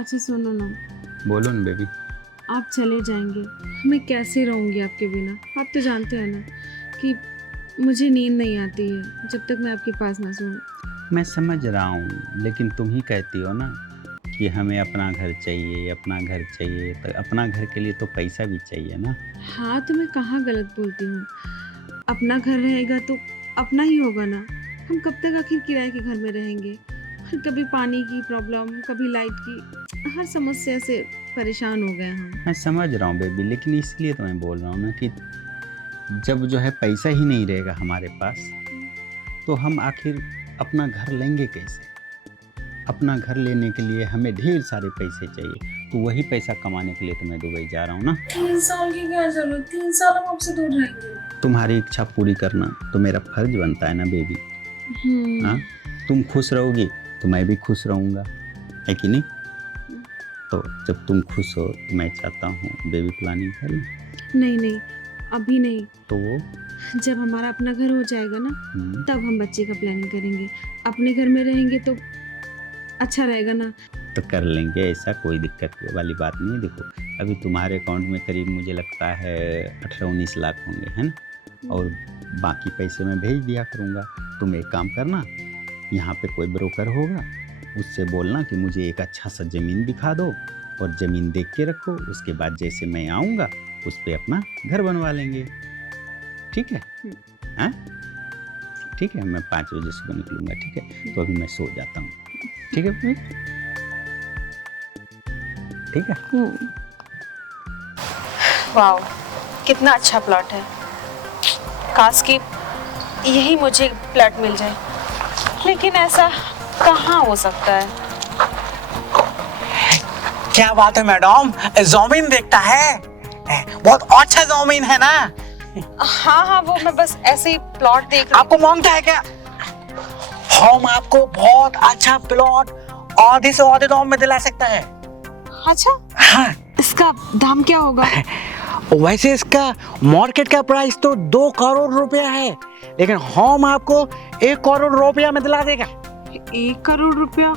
अच्छा सुनो ना, बोलो ना बेबी। आप चले जाएंगे, मैं कैसे रहूँगी आपके बिना। आप तो जानते हैं ना कि मुझे नींद नहीं आती है जब तक मैं आपके पास ना सोऊं। मैं समझ रहा हूँ, लेकिन तुम ही कहती हो ना कि हमें अपना घर चाहिए, अपना घर चाहिए। तो अपना घर के लिए तो पैसा भी चाहिए ना। हाँ तो मैं कहाँ गलत बोलती हूँ। अपना घर रहेगा तो अपना ही होगा ना। हम कब तक आखिर किराए के घर में रहेंगे। और कभी पानी की प्रॉब्लम, कभी लाइट की, हर समस्या से परेशान हो गए हम। मैं समझ रहा हूँ बेबी, लेकिन इसलिए तो मैं बोल रहा हूँ ना कि जब जो है पैसा ही नहीं रहेगा हमारे पास, तो हम आखिर अपना घर लेंगे कैसे। अपना घर लेने के लिए हमें ढेर सारे पैसे चाहिए, तो वही पैसा कमाने के लिए तो मैं दुबई जा रहा हूँ ना। 3 साल की क्या जरूरत, 3 साल हम आपसे दूर रहेंगे। तुम्हारी इच्छा पूरी करना तो मेरा फर्ज बनता है ना बेबी। हाँ, तुम खुश रहोगी तो मैं भी खुश रहूँगा, है कि नहीं। तो जब तुम खुश हो तो मैं चाहता हूँ बेबी प्लानिंग करें। नहीं नहीं, अभी नहीं। तो जब हमारा अपना घर हो जाएगा ना, तब हम बच्चे का प्लानिंग करेंगे। अपने घर में रहेंगे तो अच्छा रहेगा ना। तो कर लेंगे, ऐसा कोई दिक्कत वाली बात नहीं है। देखो अभी तुम्हारे अकाउंट में करीब मुझे लगता है 18-19 लाख होंगे, है ना। और बाकी पैसे मैं भेज दिया करूँगा। तुम एक काम करना, यहाँ पे कोई ब्रोकर होगा, उससे बोलना कि मुझे एक अच्छा सा ज़मीन दिखा दो, और ज़मीन देख के रखो। उसके बाद जैसे मैं आऊँगा उस पर अपना घर बनवा लेंगे, ठीक है। हाँ ठीक है, मैं 5 बजे सुबह निकलूँगा, ठीक है। तो अभी मैं सो जाता हूँ, ठीक है। ठीक है। वाओ, कितना अच्छा प्लॉट है। काश कि यही मुझे प्लॉट मिल जाए, लेकिन ऐसा कहाँ हो सकता है। क्या बात है मैडम, जमीन देखता है, बहुत अच्छा जमीन है ना। हाँ हाँ, वो मैं बस ऐसे ही प्लॉट देख रही आपको मांगता है क्या? हम आपको बहुत अच्छा प्लॉट आधे से आधे दाम में दिला सकता है। हूँ। अच्छा, हाँ, इसका दाम क्या होगा? वैसे इसका मार्केट का प्राइस तो 2 करोड़ रुपया है, लेकिन हम आपको 1 करोड़ रुपया में दिला देगा। 1 करोड़ रुपया?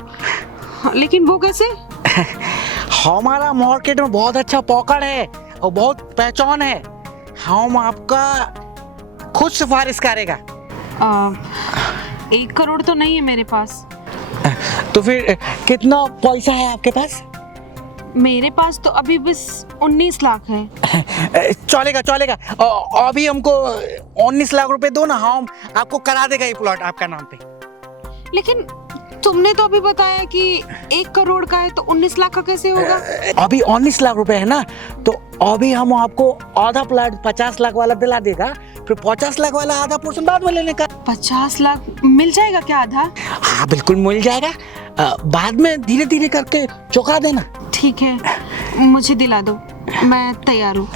लेकिन वो कैसे? हमारा मार्केट में बहुत अच्छा पकड़ है और बहुत पहचान है। हम आपका खुद सिफारिश करेगा। 1 करोड़ तो नहीं है मेरे पास। तो फिर कितना पैसा है आपके पास? मेरे पास तो अभी बस 19 लाख है। चलेगा चलेगा, अभी हमको 19 लाख रुपए दो ना, हम आपको करा देगा ये प्लॉट आपका नाम पे। लेकिन तुमने तो अभी बताया कि 1 करोड़ का है, तो 19 लाख का कैसे होगा? अभी 19 लाख रुपए है ना, तो अभी हम आपको आधा प्लॉट 50 लाख वाला दिला देगा, फिर 50 लाख वाला आधा पोर्शन बाद में लेने का। 50 लाख मिल जाएगा क्या आधा? हाँ बिल्कुल मिल जाएगा, बाद में धीरे धीरे करके चुका देना। ठीक है, मुझे दिला दो, मैं तैयार हूँ।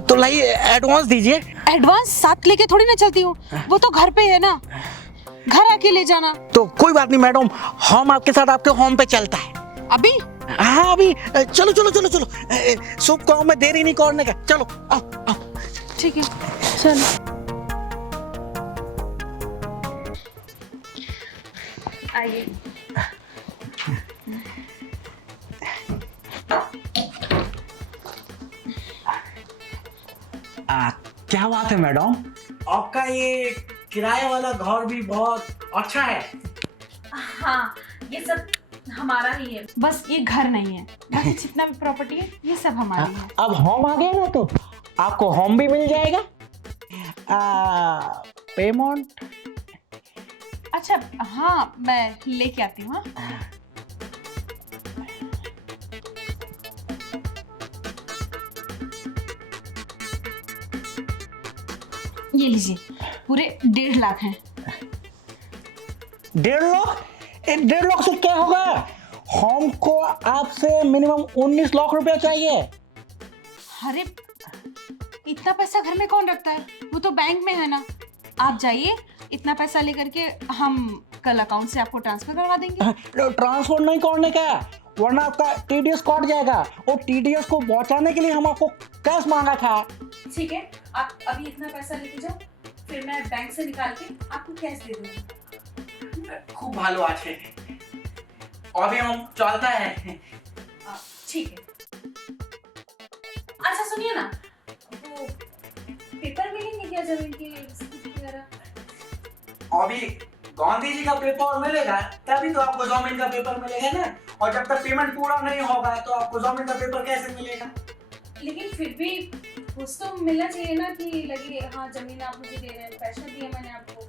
तो लाइए एडवांस दीजिए। एडवांस साथ लेके थोड़ी ना चलती हूँ, वो तो घर पे है ना, घर आके ले जाना। तो कोई बात नहीं मैडम, हम आपके साथ आपके होम पे चलता है अभी? हाँ अभी, चलो चलो चलो चलो, शुभ काम में देरी नहीं करने का, चलो आओ आओ। ठीक है, चलो। आइए। क्या बात है मैडम, आपका ये किराए वाला घर भी बहुत अच्छा है। हाँ, ये सब हमारा ही है, बस ये घर नहीं है। बाकी जितना भी प्रॉपर्टी है ये सब हमारी है। अब होम आ गया ना, तो आपको होम भी मिल जाएगा। पेमेंट? अच्छा हाँ, मैं लेके आती हूँ। ये लीजिए, पूरे 1.5 लाख हैं। 1.5 लाख? 1.5 लाख से क्या होगा, हमको आपसे मिनिमम 19 लाख रुपया चाहिए। अरे इतना पैसा घर में कौन रखता है, वो तो बैंक में है ना। आप जाइए, इतना पैसा लेकर के हम कल अकाउंट से आपको ट्रांसफर करवा देंगे। ट्रांसफर नहीं करने का, वरना आपका टीडीएस कट जाएगा, और टीडीएस को बचाने के लिए हम आपको कैश मांगा था। ठीक है, आप अभी इतना पैसा लेके जाओ, फिर मैं बैंक से निकाल के आपको कैश दे दूंगी। खूब भालो আছে, अभी हम चलता है। ठीक है। अच्छा सुनिए ना, वो पेपर मिलेंगे क्या जमीन के वगैरह? अभी गांधी जी का पेपर मिलेगा तभी तो आपको जमीन का पेपर मिलेगा ना, और जब तक पेमेंट पूरा नहीं होगा तो आपको जमीन का पेपर कैसे मिलेगा? लेकिन फिर भी कुछ तो मिलना चाहिए ना कि लगे हाँ जमीन आप मुझे दे रहे हैं, पैसा दिया मैंने आपको।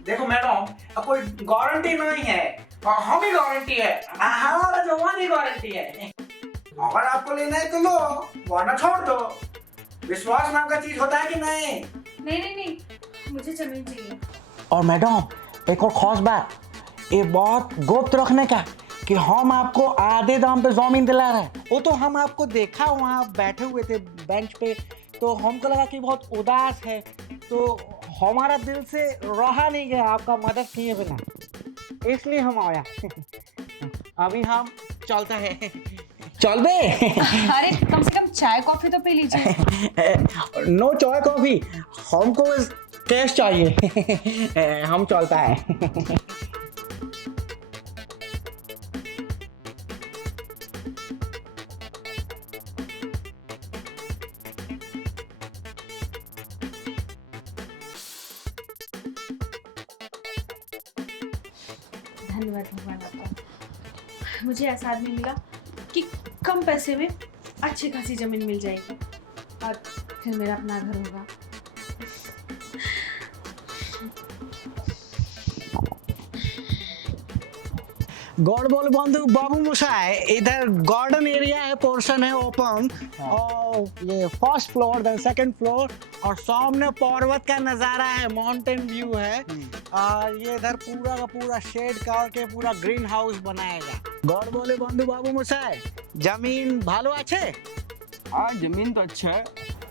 देखो मैडम, कोई गारंटी नहीं है, हम ही गारंटी है, हमारा जवान ही गारंटी है। अगर आपको लेना है तो लो, वरना छोड़ दो। विश्वास नाम का चीज होता है कि नहीं? नहीं, मुझे जमीन चाहिए। और मैडम एक और खास बात, ये बहुत गुप्त रखने का कि हम आपको आधे दाम पे जमीन दिला रहे हैं। वो तो हम आपको देखा वहाँ बैठे हुए थे बेंच पे, तो हमको लगा कि बहुत उदास है, तो हमारा दिल से रहा नहीं गया आपका मदद किए बिना, इसलिए हम आया। अभी हम चलते हैं। चल बे। अरे कम से कम चाय कॉफी तो पी लीजिए। नो चाय कॉफी, हमको बस कैश चाहिए। हम चलता है। धन्यवाद भगवान आपका, मुझे ऐसा आदमी मिला कि कम पैसे में अच्छी खासी जमीन मिल जाएगी और फिर मेरा अपना घर होगा। गॉड बोल बंधु बाबू मशाई, इधर गार्डन एरिया है, पोर्शन है ओपन, और ये first floor then second floor, और सामने पर्वत का नज़ारा है, माउंटेन व्यू है, और ये इधर पूरा का पूरा शेड करके पूरा ग्रीन हाउस बनाएगा। गॉड बोले बंधु बाबू मशाई, जमीन भालो अच्छे? हाँ जमीन तो अच्छा है,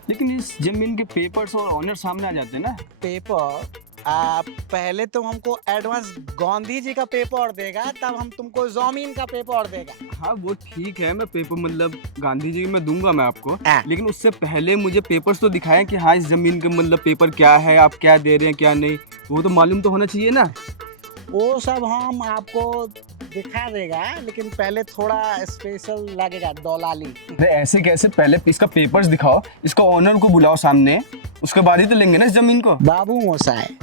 लेकिन इस जमीन के पेपर्स और ऑनर सामने आ जाते हैं ना। पेपर पहले तो हमको एडवांस गांधी जी का पेपर देगा, तब हम तुमको जमीन का पेपर देगा। हाँ वो ठीक है, मैं पेपर मतलब गांधी जी में दूंगा मैं आपको, हाँ। लेकिन उससे पहले मुझे पेपर्स तो दिखाएं कि हाँ इस जमीन के मतलब पेपर क्या है, आप क्या दे रहे हैं क्या नहीं, वो तो मालूम तो होना चाहिए ना। वो सब हम आपको दिखा देगा, लेकिन पहले थोड़ा स्पेशल लगेगा, दलाली। अरे ऐसे कैसे, पहले इसका पेपर्स दिखाओ, इसका ऑनर को बुलाओ सामने, उसके बाद ही तो लेंगे ना इस जमीन को। बाबू मोसाई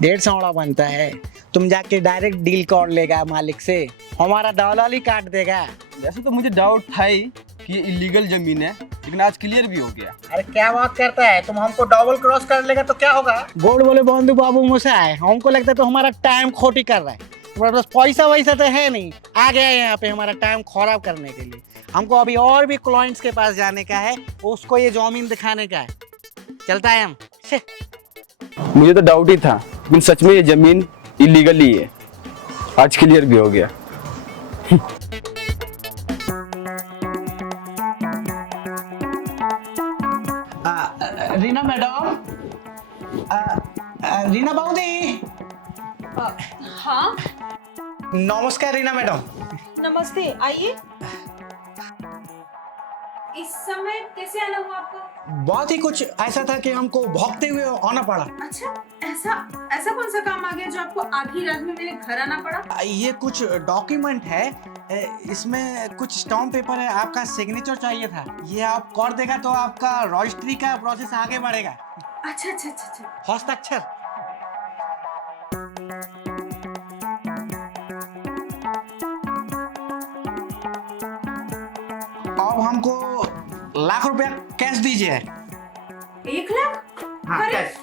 150 बनता है, तुम जाके डायरेक्ट डील कर लेगा मालिक से, हमारा दलाली काट देगा। वैसे तो मुझे डाउट था ही कि ये इलीगल जमीन है, लेकिन आज क्लियर भी हो गया। अरे क्या बात करता है, तुम हमको डबल क्रॉस कर लेगा तो क्या होगा? गोल्ड बोले बंधु बाबू मोसाई, हमको लगता है तो हमारा टाइम खोटी कर रहा है, तुम्हारे पास पैसा वैसा तो है नहीं, आ गया यहाँ पे हमारा टाइम खराब करने के लिए। हमको अभी और भी क्लाइंट्स के पास जाने का है, उसको ये जमीन दिखाने का है, चलता है हम। मुझे तो डाउट ही था, लेकिन सच में ये जमीन इलीगल ही है, आज क्लियर भी हो गया। रीना मैडम, रीना बाबूदी, हाँ नमस्कार रीना मैडम। नमस्ते, आइए। इस समय कैसे आना हुआ आपको? बहुत ही कुछ ऐसा था कि हमको भागते हुए आना पड़ा। अच्छा, ऐसा कौन सा काम आ गया जो आपको आधी रात में मेरे घर आना पड़ा? ये कुछ डॉक्यूमेंट है, इसमें कुछ स्टाम्प पेपर है, आपका सिग्नेचर चाहिए था, ये आप कर देगा तो आपका रजिस्ट्री का प्रोसेस आगे बढ़ेगा। अच्छा। हस्ताक्षर। अब हमको ₹1,00,000 कैश दीजिए। 1 लाख? हाँ, अरे, कैश।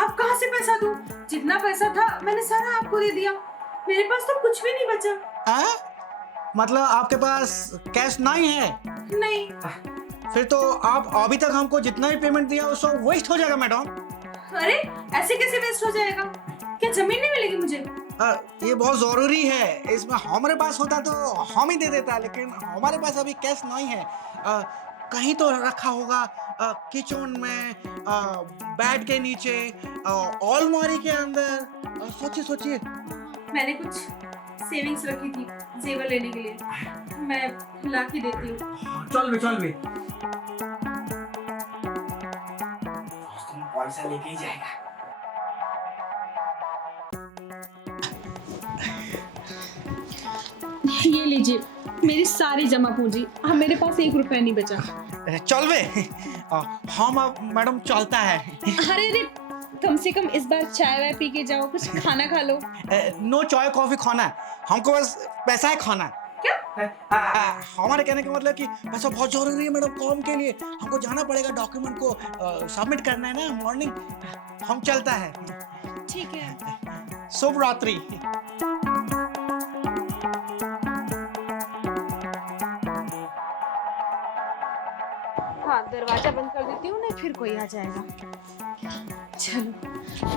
अब कहाँ से पैसा दूं? जितना पैसा था मैंने सारा आपको दे दिया, मेरे पास तो कुछ भी नहीं बचा। मतलब आपके पास कैश नहीं है? नहीं। फिर तो आप अभी तक हमको जितना भी पेमेंट दिया वो सब वेस्ट हो जाएगा मैडम। अरे ऐसे कैसे वेस्ट हो जाएगा? क्या जमीन नहीं मिलेगी मुझे? ये बहुत जरूरी है, इसमें हमारे पास होता तो हम ही दे देता, लेकिन हमारे पास अभी कैश नहीं है। कहीं तो रखा होगा, किचन में, बेड के नीचे, अलमारी के अंदर। सोचिए। मैंने कुछ सेविंग्स रखी थी जेवर लेने के लिए, मैं ला के देती हूँ। चल भी पैसा लेके ही जाएगा। ये लीजिए, मेरी सारी जमा पूंजी, अब मेरे पास 1 रुपया नहीं बचा। चल बे हम अब मैडम चलता है। अरे अरे, कम से कम इस बार चाय वाय पी के जाओ, कुछ खाना खा लो। नो चाय कॉफी खाना है, हमको बस पैसा है खाना। क्या? हमारे कहने का मतलब कि पैसा बहुत जरूरी है मैडम काम के लिए, हमको जाना पड़ेगा, डॉक्यूमेंट को सबमिट करना है ना मॉर्निंग। हम चलता है। ठीक है। शुभ रात्रि। हाँ, दरवाजा बंद कर देती हूँ, नहीं फिर कोई आ जाएगा। चलो,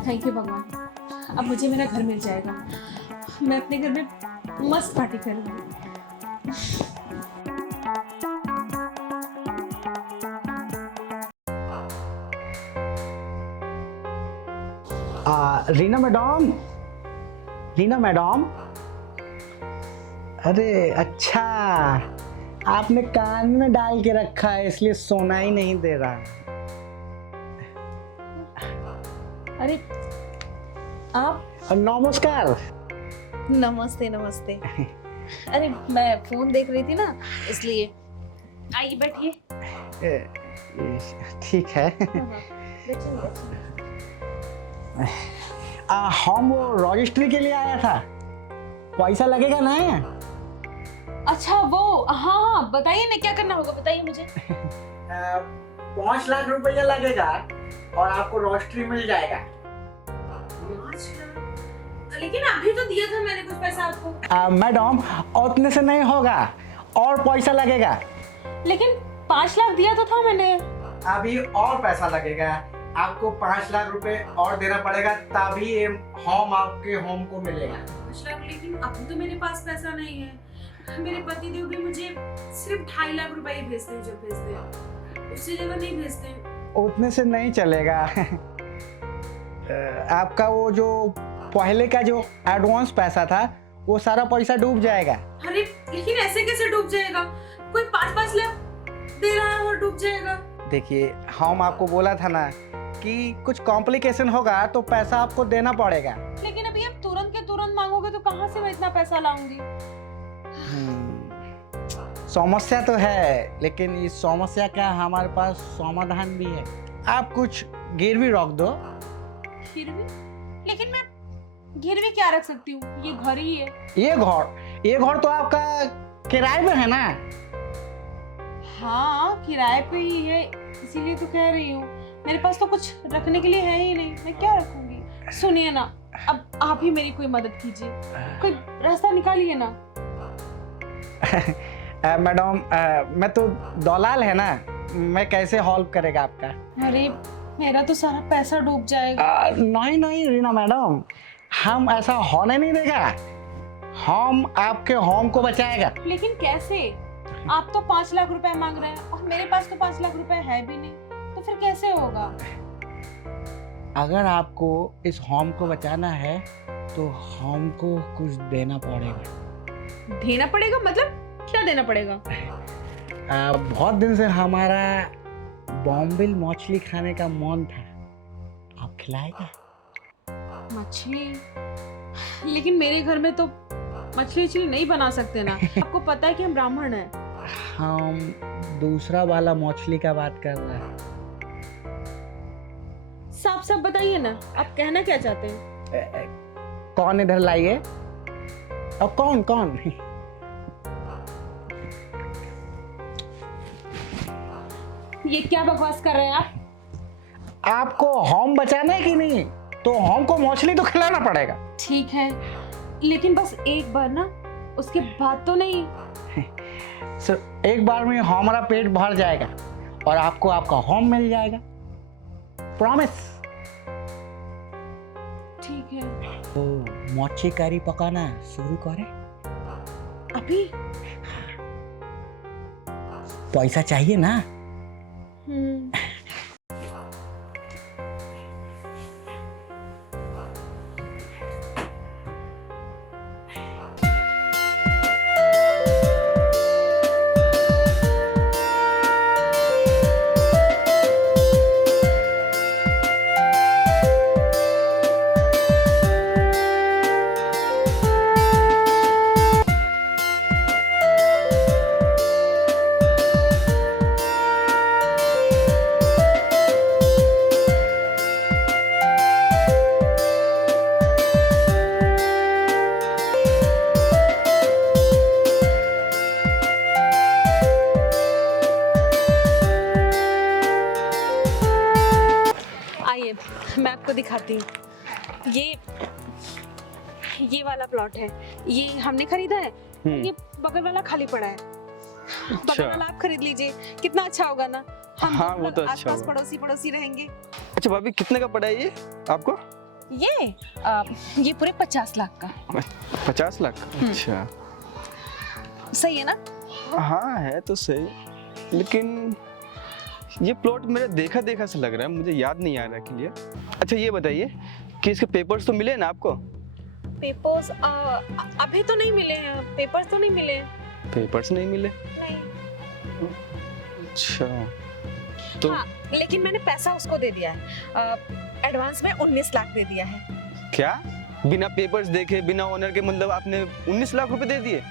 थैंक यू भगवान, अब मुझे मेरा घर मिल जाएगा। मैं अपने घर में मस्त पार्टी करूँगी। रीना मैडम, रीना मैडम, अरे अच्छा, आपने कान में डाल के रखा है इसलिए सुनाई नहीं दे रहा। अरे आप? नमस्कार। नमस्ते नमस्ते। अरे मैं फोन देख रही थी ना, इसलिए। आइए बैठिए। ठीक है। हम वो रजिस्ट्री के लिए आया था, पैसा लगेगा ना? अच्छा वो, हाँ हाँ बताइए ना, क्या करना होगा बताइए मुझे। 5 लाख रुपया लगेगा और आपको रजिस्ट्री मिल जाएगा। 5 लाख? लेकिन अभी तो दिया था मैंने कुछ पैसा आपको। मैडम उतने से नहीं होगा, और पैसा लगेगा। लेकिन 5 लाख दिया तो था मैंने। अभी और पैसा लगेगा, आपको 5 लाख रुपए और देना पड़ेगा, तभी ये होम आपके होम को मिलेगा। 5 लाख? लेकिन अभी तो मेरे पास पैसा नहीं है। मेरे पति देव भी मुझे सिर्फ 2.5 लाख रुपए ही भेजते हैं, जो भेजते हैं, उससे ज्यादा नहीं भेजते। उतने से नहीं चलेगा। आपका वो जो पहले का जो एडवांस पैसा था, वो सारा पैसा डूब जाएगा। अरे लेकिन ऐसे कैसे डूब जाएगा? कोई 5-5 लाख दे रहा है और डूब जाएगा? देखिए, हम आपको बोला था ना कि कुछ कॉम्प्लिकेशन होगा तो पैसा आपको देना पड़ेगा। लेकिन अभी आप तुरंत के तुरंत मांगोगे तो कहाँ से मैं इतना पैसा लाऊंगी? समस्या तो है, लेकिन इस समस्या का हमारे पास समाधान भी है। आप कुछ गिरवी रख दो। गिरवी? लेकिन मैं गिरवी क्या रख सकती हूँ? ये घर ही है। ये घर तो आपका किराए पे है ना? हाँ किराए पे ही है, इसीलिए तो कह रही हूँ। मेरे पास तो कुछ रखने के लिए है ही नहीं, मैं क्या रखूंगी? सुनिए ना, अब आप ही मेरी कोई मदद कीजिए, कोई रास्ता निकालिए ना। मैडम, मैं तो दलाल है ना, मैं कैसे हेल्प करेगा आपका? अरे मेरा तो सारा पैसा डूब जाएगा। नहीं नहीं रीना मैडम, हम ऐसा होने नहीं देगा, हम आपके होम को बचाएगा। लेकिन कैसे? आप तो 5 लाख रुपए मांग रहे हैं और मेरे पास तो 5 लाख रुपए है भी नहीं, तो फिर कैसे होगा? अगर आपको इस होम को बचाना है तो होम को कुछ देना पड़ेगा। देना पड़ेगा? मतलब क्या देना पड़ेगा? बहुत दिन से हमारा बॉम्बिल मछली खाने का मन था, आप खिलाएगा? मछली? लेकिन मेरे घर में तो मछली नहीं बना सकते ना। आपको पता है कि हम ब्राह्मण हैं। हम दूसरा वाला मछली का बात कर रहे हैं। साफ साफ बताइए ना, आप कहना क्या चाहते हैं? कौन इधर लाइए? अब कौन? ये क्या बकवास कर रहे हैं आप? आपको होम बचाना है कि नहीं, तो होम को मछली तो खिलाना पड़ेगा। ठीक है, लेकिन बस एक बार ना, उसके बाद तो नहीं। सिर्फ एक बार में हमारा पेट भर जाएगा और आपको आपका होम मिल जाएगा, प्रॉमिस। ठीक है। तो मच्छी करी पकाना शुरू करें? अभी? पैसा चाहिए ना? दिखाती हूँ। ये वाला प्लॉट है, ये हमने खरीदा है। ये बगल वाला खाली पड़ा है। बगल वाला आप खरीद लीजिए, कितना अच्छा होगा ना। हम हाँ, वो तो अच्छा आसपास होगा। पड़ोसी रहेंगे। अच्छा भाभी, कितने का पड़ा है ये आपको? ये पूरे 50 लाख का। 50 लाख? अच्छा, सही है ना? हाँ है तो सही, लेकिन ये प्लॉट मेरा देखा देखा सा लग रहा है, मुझे याद नहीं आ रहा है क्लियर। अच्छा ये बताइए कि इसके पेपर्स तो मिले ना आपको? पेपर्स अभी तो नहीं मिले हैं। पेपर्स तो नहीं मिले हैं। पेपर्स नहीं मिले? नहीं। अच्छा तो हाँ, लेकिन मैंने पैसा उसको दे दिया है। एडवांस में 19 लाख दे दिया है। क्या बिना पेपर्स देखे, बिना ओनर के, मतलब आपने 19 लाख रुपए दे दिए?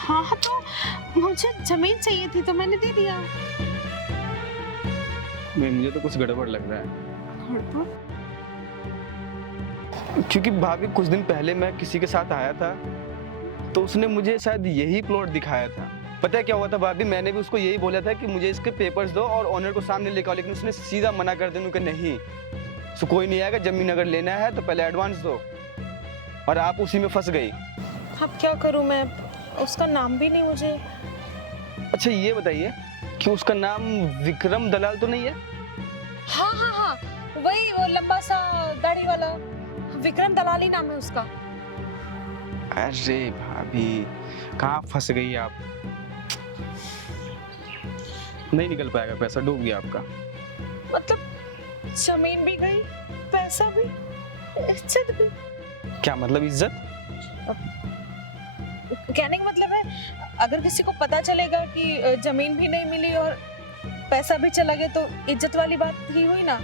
हाँ, तो मुझे जमीन चाहिए थी तो मैंने दे दिया। मुझे तो कुछ गड़बड़ लग रहा है, गड़बड़? क्योंकि भाभी कुछ दिन पहले मैं किसी के साथ आया था तो उसने मुझे शायद यही प्लॉट दिखाया था। पता है क्या हुआ था भाभी, मैंने भी उसको यही बोला था कि मुझे इसके पेपर्स दो और ओनर को सामने लेकर आओ, लेकिन उसने सीधा मना कर दिया कि नहीं, सो कोई नहीं आएगा, जमीन अगर लेना है तो पहले एडवांस दो। और आप उसी में फंस गई। अब क्या करूं मैं, उसका नाम भी नहीं मुझे। अच्छा ये बताइए कि उसका नाम विक्रम दलाल तो नहीं है? हाँ, वही, वो लंबा सा दाढ़ी वाला विक्रम दलाली नाम है उसका। अरे भाभी, कहाँ फंस गई आप? नहीं निकल पाएगा पैसा, डूब गया आपका। मतलब जमीन भी गई, पैसा भी, इज्जत भी। क्या मतलब इज्जत? कहने का मतलब है, अगर किसी को पता चलेगा कि जमीन भी नहीं मिली और पैसा भी चला गया तो इज्जत वाली बात ही हुई ना।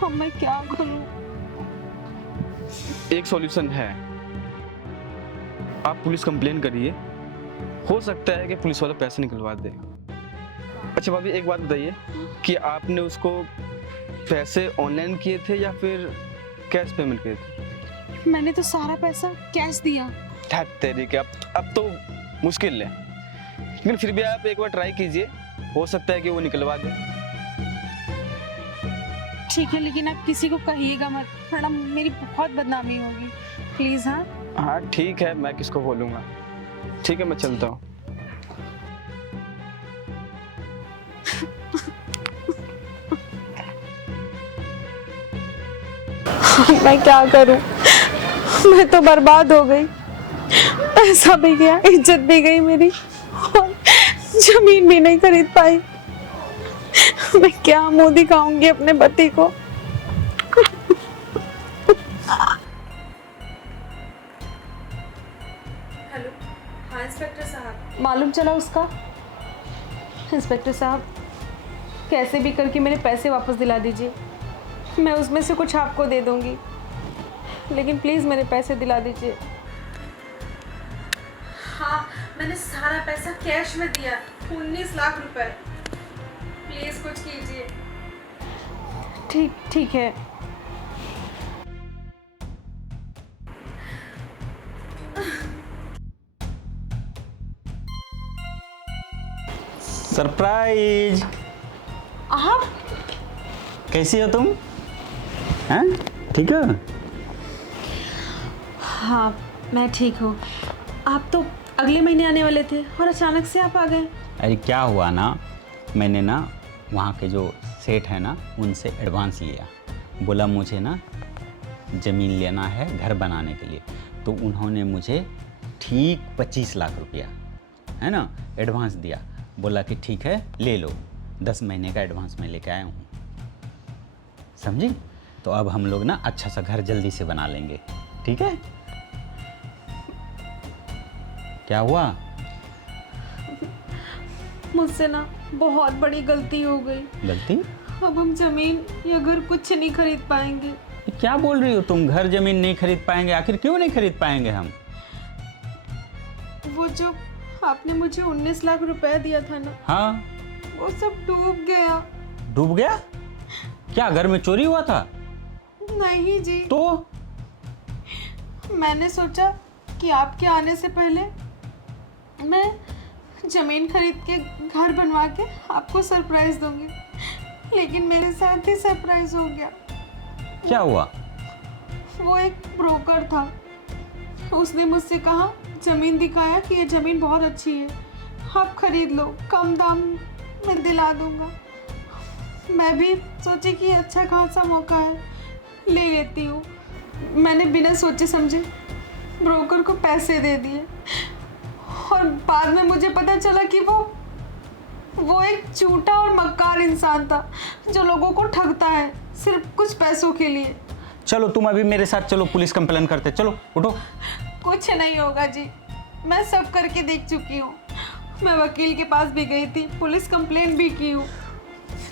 तो मैं क्या करूं? एक सॉल्यूशन है, आप पुलिस कंप्लेन करिए, हो सकता है कि पुलिस वाला पैसे निकलवा दे। अच्छा भाभी एक बात बताइए कि आपने उसको पैसे ऑनलाइन किए थे या फिर कैश पेमेंट किए थे? मैंने तो सारा पैसा कैश दिया। तेरी के, अब तो मुश्किल है, लेकिन फिर भी आप एक बार ट्राई कीजिए, हो सकता है कि वो निकलवा दे। ठीक है, लेकिन आप किसी को कहिएगा मत, वरना मेरी बहुत बदनामी होगी। प्लीज। हाँ हाँ ठीक है, मैं किसको बोलूँगा। ठीक है, मैं चलता हूँ। मैं क्या करूं, मैं तो बर्बाद हो गई। पैसा भी गया, इज्जत भी गई मेरी, और जमीन भी नहीं खरीद पाई। मैं क्या मुंह दिखाऊंगी अपने पति को। हेलो, हाँ इंस्पेक्टर साहब। मालूम चला उसका? इंस्पेक्टर साहब, कैसे भी करके मेरे पैसे वापस दिला दीजिए। मैं उसमें से कुछ आपको दे दूंगी, लेकिन प्लीज़ मेरे पैसे दिला दीजिए। हाँ, मैंने सारा पैसा कैश में दिया, 19 लाख रुपए। प्लीज़ कुछ कीजिए। ठीक है। सरप्राइज। आप कैसी हो तुम? हैं? ठीक हो? हाँ, मैं ठीक हूँ। आप तो अगले महीने आने वाले थे और अचानक से आप आ गए। अरे क्या हुआ ना, मैंने ना वहाँ के जो सेठ है ना उनसे एडवांस लिया। बोला मुझे ना ज़मीन लेना है घर बनाने के लिए, तो उन्होंने मुझे ठीक 25 लाख रुपया है ना एडवांस दिया। बोला कि ठीक है ले लो, 10 महीने का एडवांस मैं लेके आया हूँ, समझी? तो अब हम लोग ना अच्छा सा घर जल्दी से बना लेंगे, ठीक है? क्या हुआ? मुझसे ना बहुत बड़ी गलती हो गई। गलती? अब हम जमीन या घर कुछ नहीं खरीद पाएंगे। क्या बोल रही हो तुम? घर जमीन नहीं खरीद पाएंगे? आखिर क्यों नहीं खरीद पाएंगे हम? वो जो आपने मुझे 19 लाख रुपए दिया था ना, हाँ, वो सब डूब गया। डूब गया? क्या घर में चोरी हुआ था? नहीं जी, तो मैंने सोचा कि आपके आने से पहले मैं जमीन खरीद के घर बनवा के आपको सरप्राइज दूंगी, लेकिन मेरे साथ ही सरप्राइज हो गया। क्या हुआ? वो एक ब्रोकर था, उसने मुझसे कहा, ज़मीन दिखाया कि ये ज़मीन बहुत अच्छी है, आप खरीद लो, कम दाम में दिला दूंगा। मैं भी सोची कि अच्छा खासा मौका है, ले लेती हूँ। मैंने बिना सोचे समझे ब्रोकर को पैसे दे दिए और बाद में मुझे पता चला कि वो एक झूठा और मक्कार इंसान था जो लोगों को ठगता है सिर्फ कुछ पैसों के लिए। चलो तुम अभी मेरे साथ चलो, पुलिस कंप्लेन करते। चलो उठो। कुछ नहीं होगा जी, मैं सब करके देख चुकी हूँ। मैं वकील के पास भी गई थी, पुलिस कंप्लेन भी की हूँ,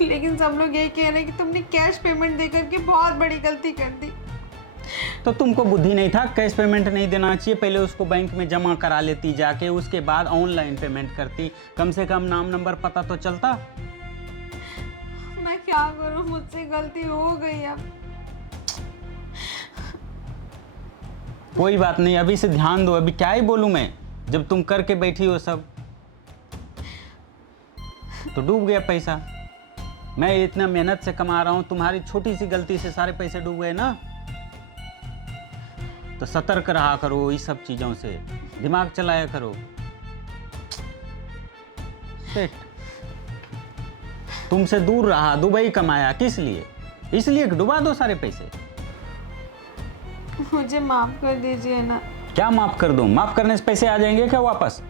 लेकिन सब लोग यही कह रहे हैं कि तुमने कैश पेमेंट देकर के बहुत बड़ी गलती कर दी। तो तुमको बुद्धि नहीं था? कैश पेमेंट नहीं देना चाहिए, पहले उसको बैंक में जमा करा लेती जाके, उसके बाद ऑनलाइन पेमेंट करती, कम से कम नाम नंबर पता तो चलता। मैं क्या करूँ, मुझसे गलती हो गई अब। कोई बात नहीं, अभी से ध्यान दो। अभी क्या ही बोलूं मैं, जब तुम करके बैठी हो सब। तो डूब गया पैसा। मैं इतना मेहनत से कमा रहा हूं, तुम्हारी छोटी सी गलती से सारे पैसे डूब गए ना। तो सतर्क रहा करो, इस सब चीजों से दिमाग चलाया करो। सेट तुमसे दूर रहा, दुबई कमाया, किस लिए? इसलिए कि डुबा दो सारे पैसे। मुझे माफ कर दीजिए ना। क्या माफ कर दूं? माफ करने से पैसे आ जाएंगे क्या वापस?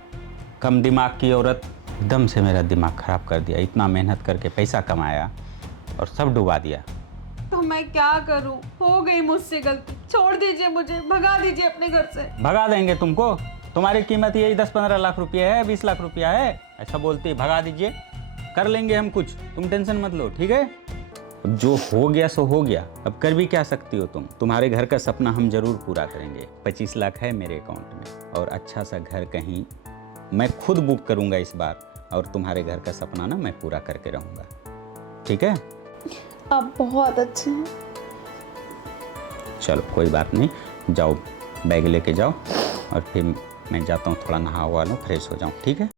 कम दिमाग की औरत, एकदम से मेरा दिमाग खराब कर दिया। इतना मेहनत करके पैसा कमाया और सब डुबा दिया। तो मैं क्या करूं, हो गई मुझसे गलती, छोड़ दीजिए मुझे, भगा दीजिए अपने घर से। भगा देंगे तुमको? तुम्हारी कीमत यही 10-15 लाख रुपया है, 20 लाख रुपया है, ऐसा बोलती। भगा दीजिए, कर लेंगे हम कुछ, तुम टेंशन मत लो, ठीक है? अब जो हो गया सो हो गया, अब कर भी क्या सकती हो तुम? तुम्हारे घर का सपना हम जरूर पूरा करेंगे। 25 लाख है मेरे अकाउंट में, और अच्छा सा घर कहीं मैं खुद बुक करूंगा इस बार, और तुम्हारे घर का सपना ना मैं पूरा करके रहूंगा, ठीक है? आप बहुत अच्छे हैं। चलो कोई बात नहीं, जाओ बैग लेके जाओ, और फिर मैं जाता हूँ, थोड़ा नहा हुआ लूँ, फ्रेश हो जाऊँ, ठीक है?